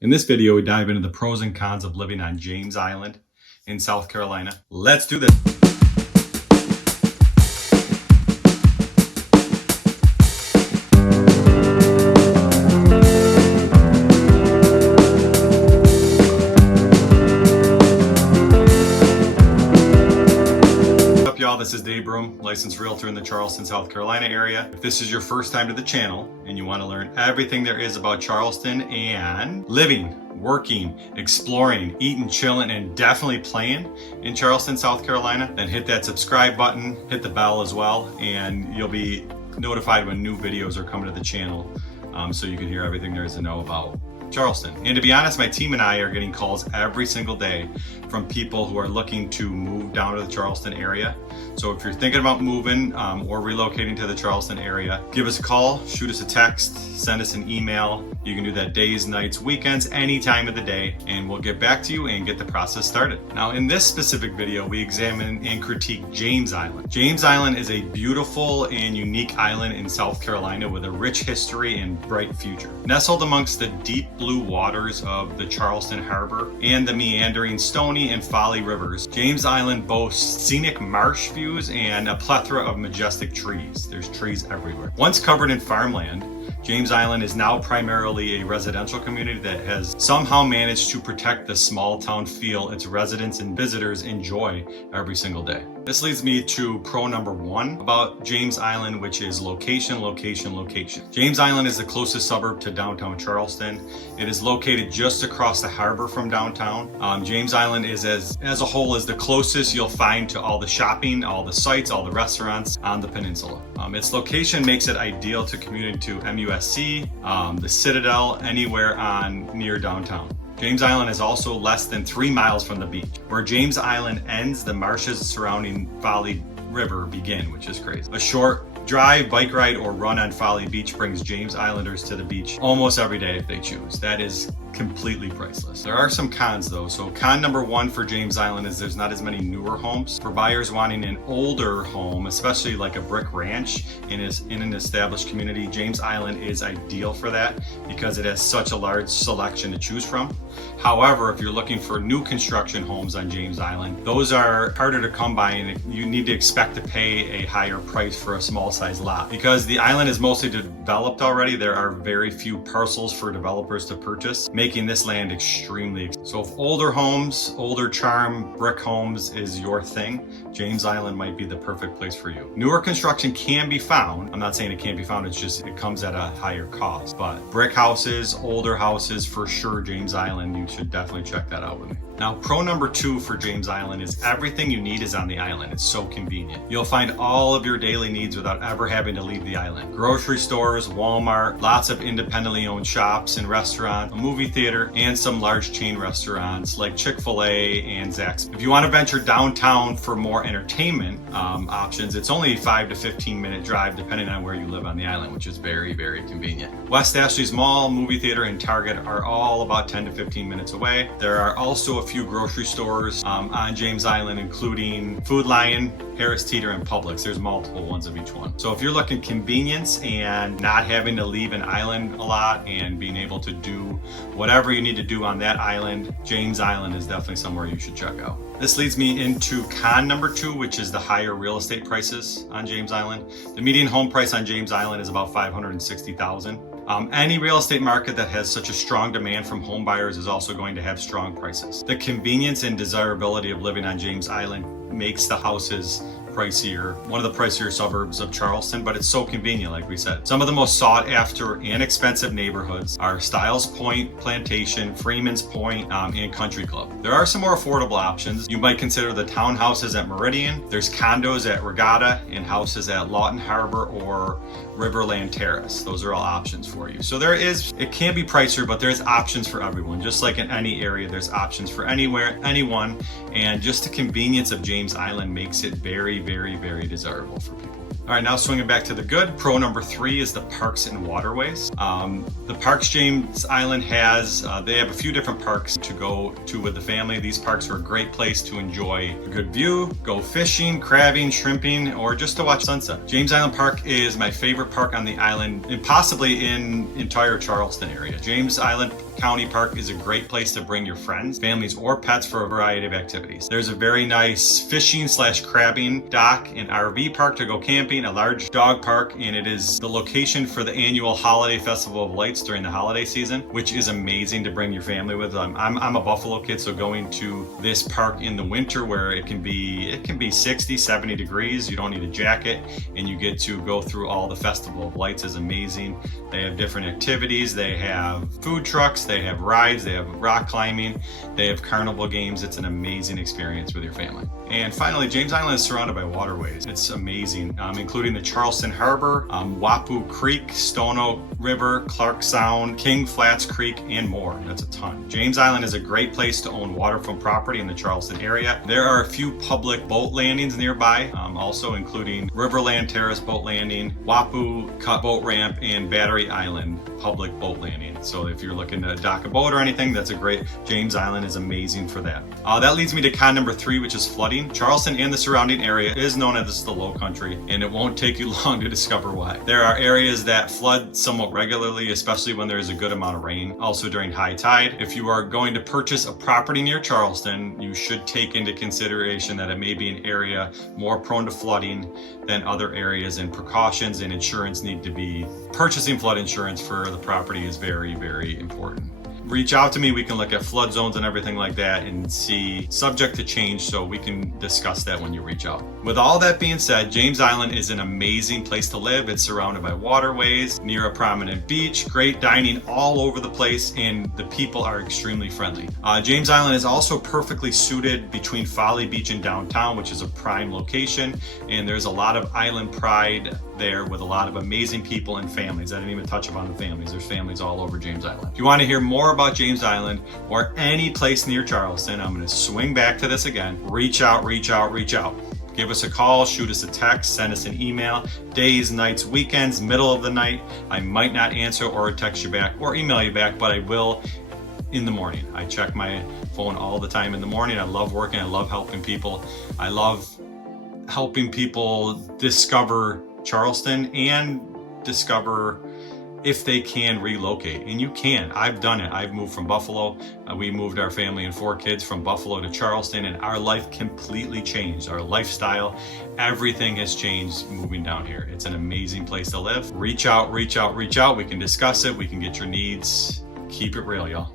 In this video, we dive into the pros and cons of living on James Island in South Carolina. Let's do this. What's up, y'all? This is Dave Broom, licensed realtor in the Charleston, South Carolina area. If this is your first time to the channel and you want to learn everything there is about Charleston and living, working, exploring, eating, chilling, and definitely playing in Charleston, South Carolina, then hit that subscribe button, hit the bell as well, and you'll be notified when new videos are coming to the channel, so you can hear everything there is to know about Charleston. And to be honest, my team and I are getting calls every single day from people who are looking to move down to the Charleston area. So if you're thinking about moving or relocating to the Charleston area, give us a call, shoot us a text, send us an email. You can do that days, nights, weekends, any time of the day, and we'll get back to you and get the process started. Now, in this specific video, we examine and critique James Island. James Island is a beautiful and unique island in South Carolina with a rich history and bright future. Nestled amongst the deep blue waters of the Charleston Harbor and the meandering Stony and Folly rivers, James Island boasts scenic marsh views and a plethora of majestic trees. There's trees everywhere. Once covered in farmland, James Island is now primarily a residential community that has somehow managed to protect the small town feel its residents and visitors enjoy every single day. This leads me to pro number one about James Island, which is location, location, location. James Island is the closest suburb to downtown Charleston. It is located just across the harbor from downtown. James Island is as a whole is the closest you'll find to all the shopping, all the sites, all the restaurants on the peninsula. Its location makes it ideal to commute to MUSC, the Citadel, anywhere near downtown. James Island is also less than 3 miles from the beach. Where James Island ends, the marshes surrounding Folly River begin, which is crazy. A short drive, bike ride, or run on Folly Beach brings James Islanders to the beach almost every day if they choose. That is completely priceless. There are some cons though. So con number one for James Island is there's not as many newer homes. For buyers wanting an older home, especially like a brick ranch in an established community, James Island is ideal for that because it has such a large selection to choose from. However, if you're looking for new construction homes on James Island, those are harder to come by and you need to expect to pay a higher price for a small size lot. Because the island is mostly developed already, there are very few parcels for developers to purchase, making this land extremely expensive. So if older homes, older charm brick homes is your thing, James Island might be the perfect place for you. Newer construction can be found. I'm not saying it can't be found, it's just it comes at a higher cost. But brick houses, older houses, for sure James Island, you should definitely check that out with me. Now, pro number two for James Island is everything you need is on the island. It's so convenient. You'll find all of your daily needs without ever having to leave the island. Grocery stores, Walmart, lots of independently owned shops and restaurants, a movie theater, and some large chain restaurants like Chick-fil-A and Zaxby's. If you want to venture downtown for more entertainment options, it's only a 5 to 15 minute drive depending on where you live on the island, which is very, very convenient. West Ashley's Mall, movie theater, and Target are all about 10 to 15 minutes away. There are also a few grocery stores on James Island, including Food Lion, Harris Teeter, and Publix. There's multiple ones of each one. So if you're looking convenience and not having to leave an island a lot and being able to do whatever you need to do on that island, James Island is definitely somewhere you should check out. This leads me into con number two, which is the higher real estate prices on James Island. The median home price on James Island is about $560,000. Any real estate market that has such a strong demand from home buyers is also going to have strong prices. The convenience and desirability of living on James Island makes the houses pricier, one of the pricier suburbs of Charleston, but it's so convenient, like we said. Some of the most sought after and expensive neighborhoods are Styles Point, Plantation, Freeman's Point, and Country Club. There are some more affordable options. You might consider the townhouses at Meridian. There's condos at Regatta and houses at Lawton Harbor or Riverland Terrace. Those are all options for you. So it can be pricier, but there's options for everyone. Just like in any area, there's options for anywhere, anyone, and just the convenience of James Island makes it very, very, very desirable for people. All right, now swinging back to the good. Pro number 3 is the Parks and Waterways. The Parks James Island has, they have a few different parks to go to with the family. These parks are a great place to enjoy a good view, go fishing, crabbing, shrimping, or just to watch sunset. James Island Park is my favorite park on the island and possibly in entire Charleston area. James Island County Park is a great place to bring your friends, families, or pets for a variety of activities. There's a very nice fishing / crabbing dock and RV park to go camping, a large dog park, and it is the location for the annual Holiday Festival of Lights during the holiday season, which is amazing to bring your family with. I'm a Buffalo kid, so going to this park in the winter where it can be 60, 70 degrees, you don't need a jacket, and you get to go through all the Festival of Lights is amazing. They have different activities, they have food trucks, they have rides, they have rock climbing, they have carnival games. It's an amazing experience with your family. And finally, James Island is surrounded by waterways. It's amazing, including the Charleston Harbor, Wapu Creek, Stone Oak River, Clark Sound, King Flats Creek, and more. That's a ton. James Island is a great place to own waterfront property in the Charleston area. There are a few public boat landings nearby, also including Riverland Terrace Boat Landing, Wapu Cut Boat Ramp, and Battery Island public boat landing. So if you're looking to dock a boat or anything, that's a great, James Island is amazing for that. That leads me to con number 3, which is flooding. Charleston and the surrounding area is known as the Low Country, and it won't take you long to discover why. There are areas that flood somewhat regularly, especially when there is a good amount of rain, also during high tide. If you are going to purchase a property near Charleston, you should take into consideration that it may be an area more prone to flooding than other areas, and precautions and insurance need to be, purchasing flood insurance for the property is very, very important. Reach out to me, we can look at flood zones and everything like that and see, subject to change, so we can discuss that when you reach out. With all that being said, James Island is an amazing place to live. It's surrounded by waterways, near a prominent beach, great dining all over the place, and the people are extremely friendly. James Island is also perfectly suited between Folly Beach and downtown, which is a prime location, and there's a lot of island pride there with a lot of amazing people and families. I didn't even touch upon the families. There's families all over James Island. If you want to hear more about James Island or any place near Charleston, I'm going to swing back to this again. Reach out. Give us a call, shoot us a text, send us an email, days, nights, weekends, middle of the night. I might not answer or text you back or email you back, but I will in the morning. I check my phone all the time in the morning. I love working. I love helping people. I love helping people discover Charleston and discover if they can relocate, and you can. I've done it. I've moved from Buffalo. We moved our family and 4 kids from Buffalo to Charleston, and our life completely changed. Our lifestyle, everything has changed moving down here. It's an amazing place to live. Reach out. We can discuss it. We can get your needs. Keep it real, y'all.